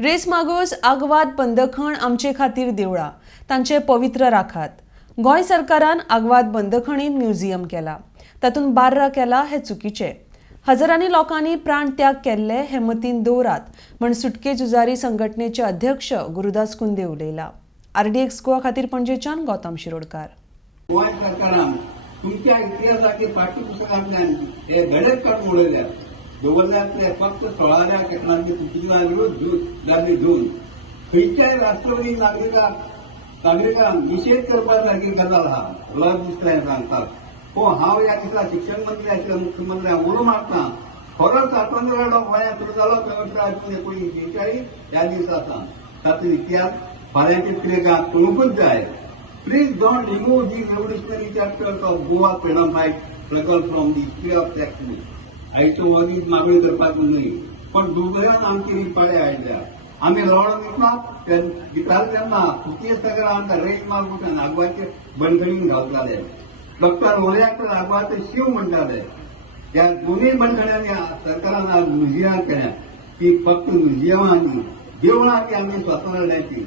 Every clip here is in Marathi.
रेस मागोस आग्वाद बंदखण आमचे खातीर देवळा तांचे पवित्र राखात. गोंय सरकारान आग्वाद बंदखणीत म्युझियम केला. तातूंत बार्रा केला हे चुकीचे. हजारांनी लोकांनी प्राण त्याग केल्ले हे मतीन दवरात म्हण सुटके झुजारी संघटनेचे अध्यक्ष गुरुदास कुंदे उलयला. RDX गोवा खातीर पणजेच्यान गौतम शिरोडकार. गोंय सरकारान तुमच्या इतिहासाची पाठ्यपुस्तकांतल्यान हे घडेच काडून उडयल्या. दवरल्यातले फक्त 16व्या सेकंदांची पुस्तकां विरुद्ध जाल्ली झूज खंयच्याय राष्ट्रवादी नागरिकांक निशेध करपा सारकी गजाल आहा. लज दिसता सांगतात. हांव ह्या दिसा शिक्षण मंत्री आशिल्ल्या मुख्यमंत्र्यांक उलो मारतां. खरोच स्वातंत्र्य लढो गोंयांत सुरू जालो 1946 ह्या दिसासान. तातूंत इतिहास फाल्यांचे पिळगेक कळूंकूच जाय. Please don't remove these revolutionary chapters of Goa freedom fight struggle from the history of textbook. आयचो वगीच मागणी करपाक न्हय, पण दुर्दैवान आमची ही पाळी आयल्या. आमी लढो दिताले तेन्ना तृतीय सरकार आमकां रेस मारगुटान आग्वादचे बंदखणीक घालताले. डॉक्टर लोलयाक आग्वाद शिव म्हणटाले. ह्या दोनूय बंदखण्यांनी सरकारान आज म्युझियम केल्या. ती फक्त म्युझियमांनी देवळां ती आमी स्वतंत्र लढ्याची.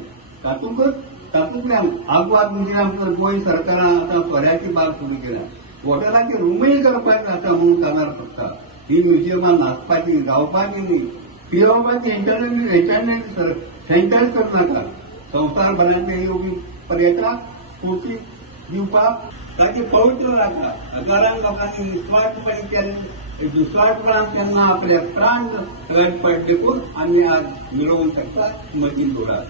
तातूंतल्यान आग्वाद म्युझियम गोंय सरकारान आतां सोऱ्याची बाग सुरू केल्या. हॉटेलाची रूमय करपाची आसा म्हणून कानार पडटा. ही म्युझियमां नाचपाची गावपाची न्ही, पियोवपाची एंटरटेनमेंट सेंटर करूं नाका. संवसारभरांतले येवपी पर्यटक स्फूर्ती दिवपाक ताची पवित्र राखा. हजारां लोकांनी निस्वार्थपणान तेन्ना आपले प्राण पड देखून आमी आज मिळवूंक शकता मतीन दवरात.